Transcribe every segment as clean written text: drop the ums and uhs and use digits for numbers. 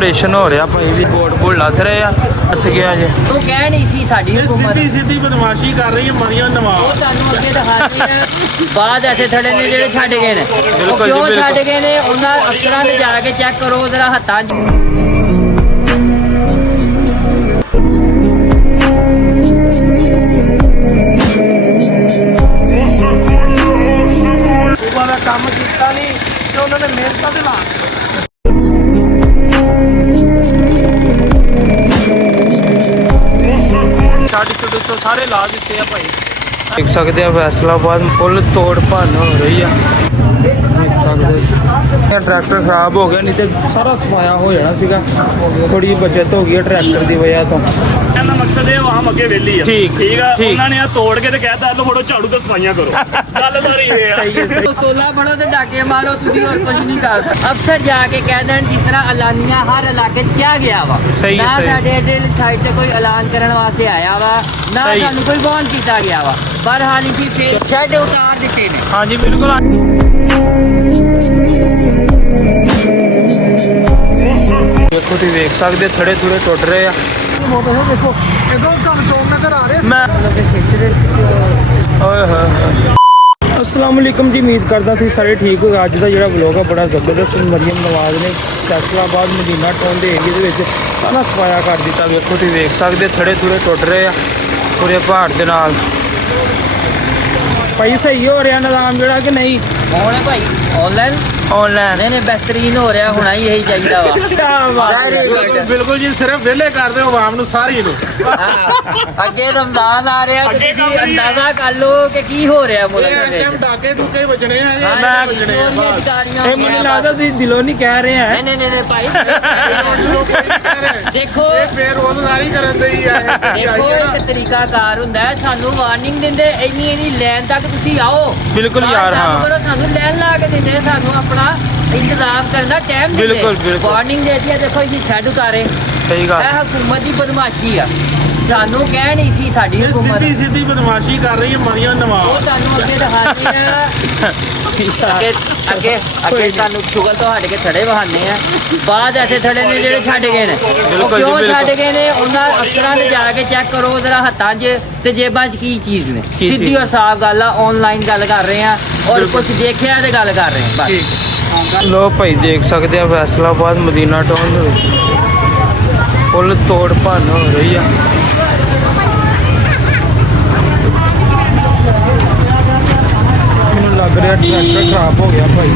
Operation ਹੋ ਰਿਹਾ ਭਾਈ ਜੀ, ਬੋਰਡ ਲੱਥ ਰਹੇ ਆ, ਹੱਥ ਗਿਆ ਜੇ। ਤੂੰ ਕਹਿ ਨਹੀਂ ਸੀ ਸਾਡੀ ਹੁਕੂਮਤ ਸਿੱਧੀ ਬਦਮਾਸ਼ੀ ਕਰ ਰਹੀ ਹੈ ਮਰੀਮ ਨਵਾਜ਼। ਉਹ ਤੁਹਾਨੂੰ ਅੱਗੇ ਦਿਖਾਉਂਦੇ ਆ ਬਾਅਦ ਇੱਥੇ ਥੜੇ ਨੇ ਜਿਹੜੇ ਛੱਡ ਗਏ ਨੇ, ਉਹ ਬਿਲਕੁਲ ਜੀ, ਕਿਉਂ ਬਿਲਕੁਲ। ਛੱਡ ਗਏ ਨੇ? ਉਹਨਾਂ ਅਫਸਰਾਂ ਦੇ ਜਾ ਕੇ ਚੈੱਕ ਕਰੋ ਜ਼ਰਾ ਹੱਥਾਂ 'ਚ। ਉਹਨਾਂ ਦਾ ਕੰਮ ਕੀਤਾ ਨਹੀਂ ਤੇ ਉਹਨਾਂ ਨੇ ਮਿਹਨਤਾਂ ਦੇ ਲਾ ਸਾਡੀ ਤੋਂ ਸਾਰੇ ਲਾ ਦਿੱਤੇ ਆ ਭਾਈ। ਦੇਖ ਸਕਦੇ ਆ ਫੈਸਲਾਬਾਦ ਪੁਲ ਤੋੜ ਭੰਨ ਹੋ ਰਹੀ ਆ, ਦੇਖ ਸਕਦੇ ਟਰੈਕਟਰ ਖਰਾਬ ਹੋ ਗਿਆ, ਨਹੀਂ ਤੇ ਸਾਰਾ ਸਫਾਇਆ ਹੋ ਜਾਣਾ ਸੀਗਾ। ਥੋੜੀ ਬਚਤ ਹੋ ਗਈ ਹੈ ਟਰੈਕਟਰ ਦੀ ਵਜ੍ਹਾ ਤੋਂ। ਇਹਦਾ ਮਕਸਦ ਇਹ ਵਾਹ ਅੱਗੇ ਵੇਲੀ ਆ। ਠੀਕ ਆ। ਠੀਕ। ਉਹਨਾਂ ਨੇ ਆ ਤੋੜ ਕੇ ਤੇ ਕਹਿਤਾ ਲੋ ਫੜੋ ਝਾੜੂ ਤੇ ਸਫਾਈਆਂ ਕਰੋ। ਗੱਲ ਸਾਰੀ ਇਹ ਆ। ਸਹੀ ਹੈ ਸਹੀ। ਤੋਲਾ ਫੜੋ ਤੇ ਡਾਕੇ ਮਾਰੋ, ਤੁਸੀਂ ਹੋਰ ਕੁਝ ਨਹੀਂ ਕਰ ਸਕਦੇ। ਅਫਸਰ ਜਾ ਕੇ ਕਹਿ ਦੇਣ ਜਿਸ ਤਰ੍ਹਾਂ ਐਲਾਨੀਆਂ ਹਰ ਇਲਾਕੇ 'ਚ ਕਿਹਾ ਗਿਆ ਵਾ। ਸਹੀ ਹੈ, ਨਾ ਸਹੀ। ਸਾਡੇ ਇੱਧਰ ਸਾਈਡ ਤੇ ਕੋਈ ਐਲਾਨ ਕਰਨ ਵਾਸਤੇ ਆਇਆ ਵਾ, ਨਾ ਸਹੀ। ਸਾਨੂੰ ਕੋਈ ਵਾਰਨ ਕੀਤਾ ਗਿਆ ਵਾ। ਬਹਰਹਾਲ ਇਸੀ ਫੇਰ ਸ਼ੈੱਡ ਉਤਾਰ ਦਿੱਤੇ ਨੇ। ਹਾਂਜੀ ਬਿਲਕੁਲ। ਦੇਖੋ ਤੁਸੀਂ ਵੇਖ ਸਕਦੇ ਥੜੇ ਥੁੜੇ ਟੁੱਟ ਰਹੇ ਆ। ਦੇਖੋ ਇਦੋਂ ਤੁਹਾਨੂੰ ਚੋਰ ਨਜ਼ਰ ਆ ਰਹੇ ਮੈਂ ਮਤਲਬ ਕਿ ਖਿੱਚਦੇ ਸੀ ਕਿ ਓਏ ਹੋਏ ਹੋਏ। अस्सलाम वालेकुम जी, उम्मीद करता तुम सारे ठीक हो। अज का जो व्लॉग है बड़ा जबरदस्त। मरियम नवाज ने फैसलाबाद मदीना टाउन के एरिए के सारा सफाया कर दिता। देखो तुम देख सकते थड़े थुड़े टुट रहे हैं पूरे पहाड़ के नाल। भाई सही हो रहा निज़ाम जोड़ा कि नहीं? कौन है भाई? ऑनलाइन ऑनलाइन नहीं बेहतरीन हो रहा होना ही यही चाहिए वा। क्या बात है। ਬਿਲਕੁਲ ਜੀ ਸਿਰਫ ਵਿਹਲੇ ਕਰਦੇ ਹੋ ਆਵਾਮ ਨੂੰ ਸਾਰੀ ਨੂੰ। ਅੱਗੇ ਰਮਜ਼ਾਨ ਆ ਰਿਹਾ ਤੇ ਤੁਸੀਂ ਅੰਦਾਜ਼ਾ ਕਰ ਲਓ ਕਿ ਕੀ ਹੋ ਰਿਹਾ ਮੁਲਕ ਦੇ ਟਾਈਮ ਵਿੱਚ। ਡਾਕੇ ਡੂਕੇ ਵੱਜਣੇ ਆ ਹਾਂ, ਮੈਂ ਜੋ ਵੀ ਅਧਿਕਾਰੀਆਂ ये मुझे लगता तुम दिलों नहीं कह रहे हैं। ਨਹੀਂ ਭਾਈ ਦੇਖੋ ਇਹ ਬੇਰੋਜ਼ਗਾਰੀ ਕਰਨ ਦੇ ਹੀ ਆ ਦੇਖੋ ਇੱਕ ਤਰੀਕਾ ਕਾਰ ਹੁੰਦਾ ਹੈ, ਸਾਨੂੰ ਵਾਰਨਿੰਗ ਦਿੰਦੇ ਇੰਨੀ ਲਾਈਨ ਤੱਕ ਤੁਸੀਂ ਆਓ। ਬਿਲਕੁਲ ਯਾਰ, ਕੰਮ ਹਾਂ। ਕਰੋ, ਸਾਨੂੰ ਲਾਈਨ ਲਾ ਕੇ ਦਿੰਦੇ, ਸਾਨੂੰ ਆਪਣਾ ਇੰਤਜ਼ਾਮ ਕਰਨ ਦਾ ਟਾਈਮ ਦਿੰਦੇ। ਬਿਲਕੁਲ, ਬਿਲਕੁਲ। ਵਾਰਨਿੰਗ ਦੇਤੀ ਹੈ, ਦੇਖੋ ਇਹ ਸ਼ੈੱਡ ਉਤਾਰੇ। सही गल। ਇਹ ਹਕੂਮਤ ਦੀ ਬਦਮਾਸ਼ੀ ਆ। ਸਾਨੂੰ ਕਹਿ ਨਹੀਂ ਸੀ ਸਾਡੀ ਹਕੂਮਤ। ਸਿੱਧੀ ਬਦਮਾਸ਼ੀ ਕਰ ਰਹੀ ਹੈ ਮਰੀਮ ਉਹ ਨਵਾਜ਼। ਤੁਹਾਨੂੰ ਅੱਗੇ ਦਿਖਾਉਂਦੇ ਆ ਅੱਗੇ ਤੁਹਾਨੂੰ ਸ਼ੁਗਲ ਤੋਂ ਹਟ ਕੇ ਥੜੇ ਵਹਾਨੇ ਆ। ਬਾਅਦ ਇੱਥੇ ਥੜੇ ਨੇ ਜਿਹੜੇ ਛੱਡ ਗਏ ਨੇ, ਉਹ ਬਿਲਕੁਲ ਜੀ, ਕਿਉਂ ਬਿਲਕੁਲ। ਛੱਡ ਗਏ ਨੇ? ਉਹਨਾਂ ਅਫਸਰਾਂ ਦੇ ਜਾ ਕੇ ਚੈੱਕ ਕਰੋ ਜ਼ਰਾ ਹੱਥਾਂ 'ਚ ਤੇ ਜੇਬਾਂ 'ਚ ਕੀ ਚੀਜ਼ ਨੇ। ਕੀ ਸਿੱਧੀ ਚੀਜ਼? ਔਰ ਸਾਫ਼ ਗੱਲ ਆ। ਆਨਲਾਈਨ ਗੱਲ ਕਰ ਰਹੇ ਆ ਔਰ ਬਿਲਕੁਲ। ਕੁਝ ਦੇਖਿਆ ਤੇ ਗੱਲ ਕਰ ਰਹੇ ਆ ਬਸ। लो भाई देख सकते हैं फैसलाबाद मदीना टाउन पुल तोड़ भन हो रही है। मैनू लग रहा ट्रैक्टर खराब हो गया भाई।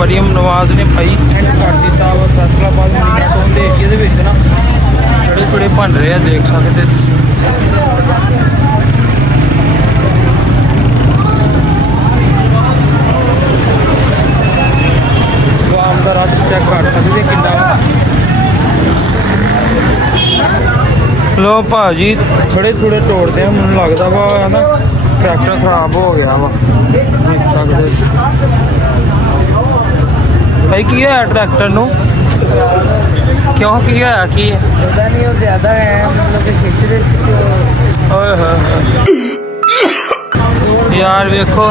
मरियम नवाज ने भाई एंड कर दिता वा फैसलाबाद मदीना टाउन के एरिए के ना थोड़े थोड़े भन रहे हैं, देख सकते तुसीं। आम का रश चेक कर सकते कि लो भाजी थोड़े थोड़े तोड़ते हैं। मैंने लगता वा है ना ट्रैक्टर खराब हो गया वा। देख सकते भाई की होया ट्रैक्टर नू? क्यों की होया की है? पता नहीं वो ज्यादा है, मतलब कि खिंचते सी कि ओए होए यार देखो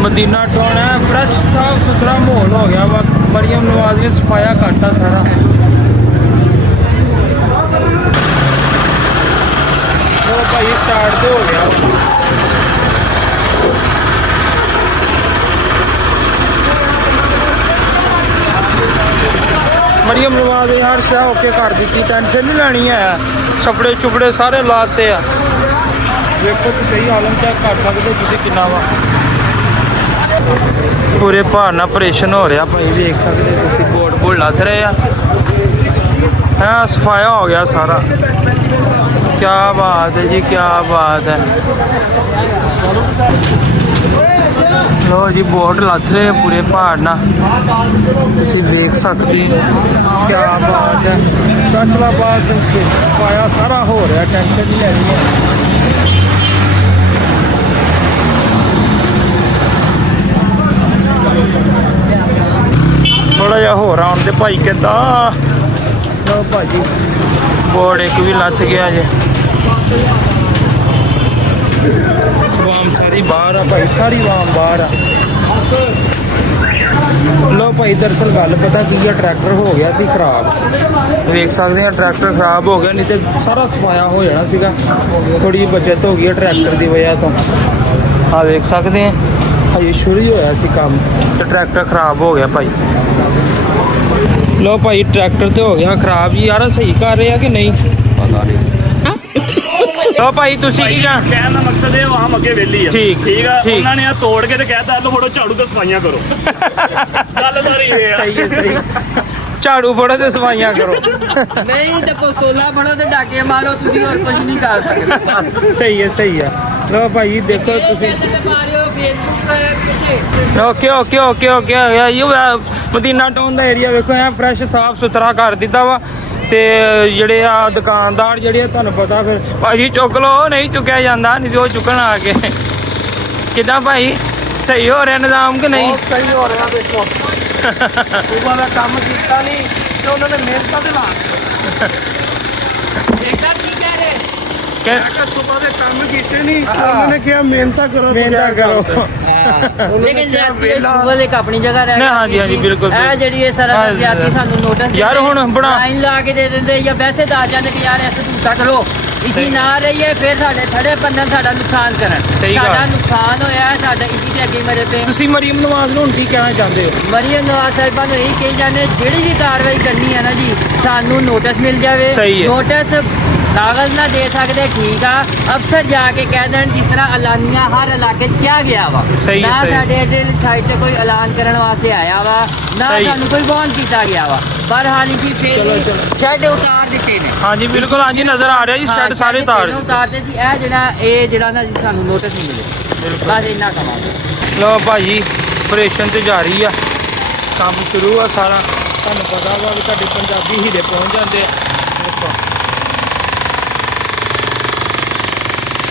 मदीना टाउन है, फ्रेश साफ सुथरा माहौल हो गया वा। मरियम नवाज ने सफाया करता सारा। वो भाई स्टार्ट तो हो गया। मरियम नवाज ने हर शाह होके कर दी, टेंशन नहीं लैनी है। छपड़े चुपड़े सारे लाते आ। देखो तो सही आलम चेक कर सकते तुसीं किन्ना वा। पूरे पहाड़ नाल ऑपरेशन हो रहा भाई, देख सकते तुसीं बोर्ड लथ रहे हैं। सफाया हो गया सारा। क्या बात है जी, क्या बात है। लो जी बोर्ड लथ रहे हैं पूरे पहाड़ नाल, तुसीं देख सकते हो। क्या बात है। फैसलाबाद सफाया सारा हो रहा, टेंशन नहीं लैनी है। थोड़ा जहा हो रहा आते भाई कहता लो भाजी बोर्ड एक भी लथ गया जे। वाम सारी बाहर आ भाई, सारी वाम बाहर आ। ਭਾਈ ਦਰਅਸਲ ਗੱਲ ਪਤਾ ਕੀ ਆ, ਟਰੈਕਟਰ ਹੋ ਗਿਆ ਸੀ ਖਰਾਬ। ਵੇਖ ਸਕਦੇ ਆ ਟਰੈਕਟਰ ਖਰਾਬ ਹੋ ਗਿਆ, ਨਹੀਂ ਤੇ ਸਾਰਾ ਸਫਾਇਆ ਹੋ ਜਾਣਾ ਸੀਗਾ। ਥੋੜੀ ਜਿਹੀ ਬਚਤ ਹੋ ਗਈ ਹੈ ਟਰੈਕਟਰ ਦੀ ਵਜ੍ਹਾ ਤੋਂ। ਆ ਵੇਖ ਸਕਦੇ ਆ ਹਜੇ ਸ਼ੁਰੂ ਹੀ ਹੋਇਆ ਸੀ ਕੰਮ ਤੇ ਟਰੈਕਟਰ ਖਰਾਬ ਹੋ ਗਿਆ ਭਾਈ। ਲੋ ਭਾਈ ਟਰੈਕਟਰ ਤੇ ਹੋ ਗਿਆ ਖਰਾਬ ਜੀ। ਯਾਰ ਸਹੀ ਕਰ ਰਹੇ ਆ ਕਿ ਨਹੀਂ ਪਤਾ ਨਹੀਂ। ਲੋ ਭਾਈ ਤੁਸੀਂ ਕੀ ਕਹਿਣ ਦਾ ਮਕਸਦ ਇਹ ਵਾਹਮ ਅੱਗੇ ਵਿਹਲੀ ਆ ਠੀਕ, ਠੀਕ ਆ। ਠੀਕ। ਉਹਨਾਂ ਨੇ ਆ ਤੋੜ ਕੇ ਤੇ ਕਹਿਤਾ ਲੋ ਫੜੋ ਝਾੜੂ ਤੇ ਸਫਾਈਆਂ ਕਰੋ। ਗੱਲ ਸਾਰੀ ਇਹ ਆ। ਸਹੀ ਹੈ ਸਹੀ। ਝਾੜੂ ਫੜੋ ਤੇ ਸਫਾਈਆਂ ਕਰੋ। ਨਹੀਂ ਤੇ ਪਸਤੌਲਾਂ ਫੜੋ ਤੇ ਡਾਕੇ ਮਾਰੋ, ਤੁਸੀਂ ਹੋਰ ਕੁਝ ਨਹੀਂ ਕਰ ਸਕਦੇ। ਸਹੀ ਹੈ ਸਹੀ ਹੈ। ਲੋ ਭਾਈ ਦੇਖੋ ਤੁਸੀਂ ਮਾਰਿਓ Facebook okay okay okay okay ਇਹ ਮਦੀਨਾ ਟਾਊਨ ਦਾ ਏਰੀਆ ਵੇਖੋ ਐ ਫਰੈਸ਼ ਸਾਫ ਸੁਥਰਾ ਕਰ ਦਿੱਤਾ ਵਾ। ਤੇ ਜਿਹੜੇ ਆ ਦੁਕਾਨਦਾਰ ਜਿਹੜੇ ਆ ਤੁਹਾਨੂੰ ਪਤਾ ਫਿਰ ਭਾਜੀ ਚੁੱਕ ਲੋ, ਨਹੀਂ ਚੁੱਕਿਆ ਜਾਂਦਾ, ਨਹੀਂ ਤੇ ਉਹ ਚੁੱਕਣ ਆ ਕੇ। ਕਿੱਦਾਂ ਭਾਈ ਸਹੀ ਹੋ ਰਿਹਾ ਨਿਜ਼ਾਮ ਕਿ ਨਹੀਂ? ਸਹੀ ਹੋ ਰਿਹਾ ਦੇਖੋ। ਸੂਬਾ ਦਾ ਕੰਮ ਕੀਤਾ ਨਹੀਂ ਤੇ ਉਹਨਾਂ ਨੇ ਮਿਹਨਤਾਂ ਤੇ ਲਾ ਦੇਖਦਾ ਕੀ ਕਹਿ ਰਹੇ ਦਿੱਤਾ। ਸੂਬਾ ਦੇ ਕੰਮ ਕੀਤੇ ਨਹੀਂ ਉਹਨਾਂ ਨੇ ਕਿਹਾ ਮਿਹਨਤਾਂ ਕਰੋ। ਮਿਹਨਤ ਕਰੋ। ਲੇਕਿਨ ਸੂਬਲ ਇੱਕ ਆਪਣੀ ਜਗ੍ਹਾ ਰਹਿ ਨਹੀਂ, ਹਾਂਜੀ, ਹਾਂਜੀ, ਬਿਲਕੁਲ, ਇਹ ਜਿਹੜੀ ਇਹ ਸਾਰਾ ਹਾਂਜੀ, ਵਿਦਿਆਰਥੀ ਸਾਨੂੰ ਨੋਟਿਸ ਯਾਰ ਹੁਣ ਬਣਾ- ਲਾਈਨ ਲਾ ਕੇ ਦੇ ਦਿੰਦੇ ਜਾਂ ਵੈਸੇ ਦੱਸ ਜਾਂਦੇ ਕਿ ਯਾਰ ਇਸ ਦੂਰ ਤੱਕ ਲੋ ਇਸੀ ਨਾ ਰਹੀਏ, ਫਿਰ ਸਾਡੇ ਥੜੇ ਪੰਨਣ ਸਾਡਾ ਨੁਕਸਾਨ ਕਰਨ। ਸਹੀ ਗੱਲ। ਸਾਡਾ ਨੁਕਸਾਨ ਹੋਇਆ ਹੈ, ਸਾਡਾ ਇਸੀ ਦੇ ਅੱਗੇ ਮਰੇ ਪਏ। ਤੁਸੀਂ ਮਰੀਮ ਨਵਾਜ਼ ਨੂੰ ਹੁਣ ਕੀ ਕਹਿਣਾ ਚਾਹੁੰਦੇ ਹੋ? ਮਰੀਮ ਨਵਾਜ਼ ਸਾਹਿਬਾਂ ਨੂੰ ਇਹੀ ਕਹੀ ਜਾਂਦੇ ਜਿਹੜੀ ਵੀ ਕਾਰਵਾਈ ਕਰਨੀ ਹੈ ਨਾ ਜੀ, ਸਾਨੂੰ ਨੋਟਿਸ ਮਿਲ ਜਾਵੇ। ਸਹੀ ਹੈ। ਨੋਟਿਸ ਕਾਗਜ਼ ਨਾ ਦੇ ਸਕਦੇ ਠੀਕ ਆ, ਅਫਸਰ ਜਾ ਕੇ ਕਹਿ ਦੇਣ ਜਿਸ ਤਰ੍ਹਾਂ ਐਲਾਨੀਆਂ ਹਰ ਇਲਾਕੇ 'ਚ ਕਿਹਾ ਗਿਆ ਵਾ। ਸਹੀ ਹੈ, ਨਾ ਸਹੀ। ਸਾਡੇ ਇੱਥੇ ਸਾਈਡ ਤੇ ਕੋਈ ਐਲਾਨ ਕਰਨ ਵਾਸਤੇ ਆਇਆ ਵਾ, ਨਾ ਸਹੀ। ਸਾਨੂੰ ਕੋਈ ਵਾਰਨ ਕੀਤਾ ਗਿਆ ਵਾ। ਪਰ ਹਾਲੀ ਵੀ ਫੇਰ ਸ਼ੈੱਡ ਉਤਾਰ ਦਿੱਤੇ ਨੇ। ਹਾਂਜੀ ਬਿਲਕੁਲ, ਹਾਂਜੀ ਨਜ਼ਰ ਆ ਰਿਹਾ ਜੀ ਸ਼ੈੱਡ ਸਾਰੇ ਤਾਰ। ਉਤਾਰਦੇ ਸੀ। ਇਹ ਜਿਹੜਾ ਨਾ ਜੀ ਸਾਨੂੰ ਨੋਟਿਸ ਨਹੀਂ ਮਿਲੇ, ਬਸ ਇੰਨਾ ਕਮਾਂਗੇ। ਲੋ ਭਾਜੀ ਆਪਰੇਸ਼ਨ ਤੇ ਜਾਰੀ ਆ, ਕੰਮ ਸ਼ੁਰੂ ਆ ਸਾਰਾ। ਤੁਹਾਨੂੰ ਪਤਾ ਵਾ ਵੀ ਤੁਹਾਡੇ ਪੰਜਾਬੀ ਹੀਰੇ ਪਹੁੰਚ ਜਾਂਦੇ ਆ। ਦੇਖੋ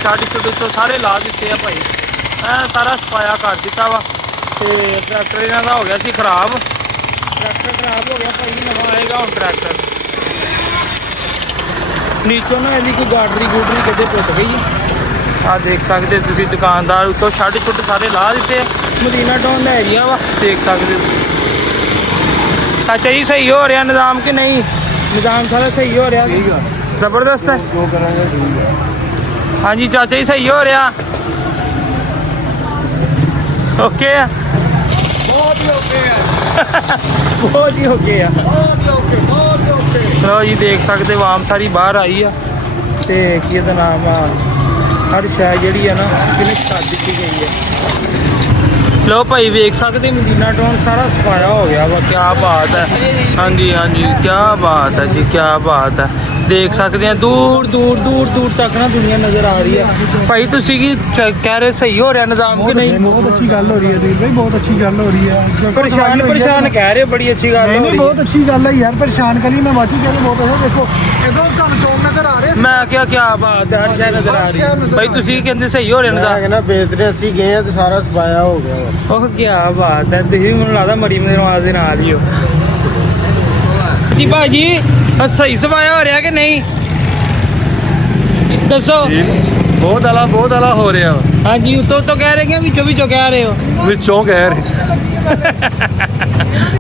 ਛੱਡ ਛੁੱਟ ਤੋਂ ਸਾਰੇ ਲਾ ਦਿੱਤੇ ਆ ਭਾਈ, ਐ ਸਾਰਾ ਸਫਾਇਆ ਕਰ ਦਿੱਤਾ ਵਾ। ਤੇ ਟਰੈਕਟਰ ਇਹਨਾਂ ਦਾ ਹੋ ਗਿਆ ਸੀ ਖਰਾਬ। ਟਰੈਕਟਰ ਖਰਾਬ ਹੋ ਗਿਆ ਭਾਈ, ਨਵਾਂ ਆਏਗਾ ਹੁਣ ਟਰੈਕਟਰ। ਨੀਚੋਂ ਨਾ ਇਹਦੀ ਕੋਈ ਗਾਡਰੀ ਗੂਡਰੀ ਕਿਤੇ ਟੁੱਟ ਗਈ। ਆ ਦੇਖ ਸਕਦੇ ਤੁਸੀਂ ਦੁਕਾਨਦਾਰ ਉੱਤੋਂ ਛੱਡ ਛੁੱਟ ਸਾਰੇ ਲਾ ਦਿੱਤੇ। ਮਦੀਨਾ ਟਾਊਨ ਦਾ ਏਰੀਆ ਵਾ, ਦੇਖ ਸਕਦੇ ਹੋ। ਅੱਛਾ ਜੀ ਸਹੀ ਹੋ ਰਿਹਾ ਨਿਜ਼ਾਮ ਕਿ ਨਹੀਂ? ਨਿਜ਼ਾਮ ਸਾਰਾ ਸਹੀ ਹੋ ਰਿਹਾ, ਠੀਕ ਆ। ਜ਼ਬਰਦਸਤ ਹੈ। ਜੋ ਕਰਾਂਗੇ ਠੀਕ ਆ। ਹਾਂਜੀ ਚਾਚਾ ਜੀ ਸਹੀ ਹੋ ਰਿਹਾ, ਓਕੇ ਆ। ਬਹੁਤ ਹੀ ਓਕੇ ਆ। ਬਹੁਤ ਹੀ ਓਕੇ ਆ। ਬਹੁਤ ਹੀ ਓਕੇ, ਬਹੁਤ ਹੀ ਓਕੇ। ਲੋ ਜੀ ਦੇਖ ਸਕਦੇ ਹੋ ਆਮ ਸਾਰੀ ਬਾਹਰ ਆਈ ਆ ਤੇ ਕੀ ਇਹਦਾ ਨਾਮ ਆ, ਹਰ ਸ਼ਾਇ ਜਿਹੜੀ ਆ ਨਾ ਫਿਨਿਸ਼ ਕਰ ਦਿੱਤੀ ਗਈ ਆ। ਲੋ ਭਾਈ ਵੇਖ ਸਕਦੇ ਮਦੀਨਾ ਟਾਊਨ ਸਾਰਾ ਸਫਾਇਆ ਹੋ ਗਿਆ ਵਾ। ਕੀ ਬਾਤ ਹੈ। ਹਾਂਜੀ ਹਾਂਜੀ ਕੀ ਬਾਤ ਹੈ ਜੀ, ਕੀ ਬਾਤ ਹੈ। ਦੇਖ ਸਕਦੇ ਆ ਦੂਰ ਦੂਰ ਦੂਰ ਦੂਰ ਤੱਕ ਨਾ ਦੁਨੀਆ ਨਜ਼ਰ ਆ ਰਹੀ ਹੈ। ਭਾਈ ਤੁਸੀਂ ਕੀ ਕਹਿ ਰਹੇ ਸਹੀ ਹੋ ਰਿਹਾ ਨਿਜ਼ਾਮ ਕਿ ਨਹੀਂ? बहुत अच्छी गल हो रही है दिल भाई, बहुत अच्छी गल हो रही है। ਪਰੇਸ਼ਾਨ ਪਰੇਸ਼ਾਨ ਕਹਿ ਰਹੇ, ਬੜੀ ਅੱਛੀ ਗੱਲ नहीं ਹੋ नहीं ਰਹੀ बहुत अच्छी गल है यार, परेशान करिए मैं माफी कह रहा बहुत अच्छा। देखो इधर ਤੁਹਾਨੂੰ ਚੌਂਕ ਨਜ਼ਰ ਆ ਰਿਹਾ। ਮੈਂ ਕਿਹਾ ਕੀ ਬਾਤ ਹੈ, ਹਰ ਸ਼ਾਇ ਨਜ਼ਰ ਆ ਰਹੀ ਹੈ। ਭਾਈ ਤੁਸੀਂ ਕਹਿੰਦੇ ਸਹੀ ਹੋ ਰਿਹਾ ਨਿਜ਼ਾਮ? ਕਹਿੰਦਾ ਬੇਤਰੇ ਅਸੀਂ ਗਏ ਆ ਤੇ ਸਾਰਾ ਸਫਾਇਆ ਹੋ ਗਿਆ ਵਾ। ਉਹ ਕੀ ਬਾਤ ਹੈ। ਤੁਸੀਂ ਮੈਨੂੰ ਲੱਗਦਾ ਮਰੀਮ ਨਵਾਜ਼ ਦੇ ਨਾਲ ਹੀ ਹੋ ਜੀ ਭਾਜੀ। ਸਹੀ ਸਫਾਇਆ ਹੋ ਰਿਹਾ ਕਿ ਨਹੀਂ ਦੱਸੋ? ਬਹੁਤ ਆਲਾ ਹੋ ਰਿਹਾ ਹਾਂਜੀ ਉੱਤੋਂ ਕਹਿ ਰਹੇ ਕਿ ਵਿੱਚੋਂ ਕਹਿ ਰਹੇ ਹੋ? ਵਿੱਚੋਂ ਕਹਿ ਰਹੇ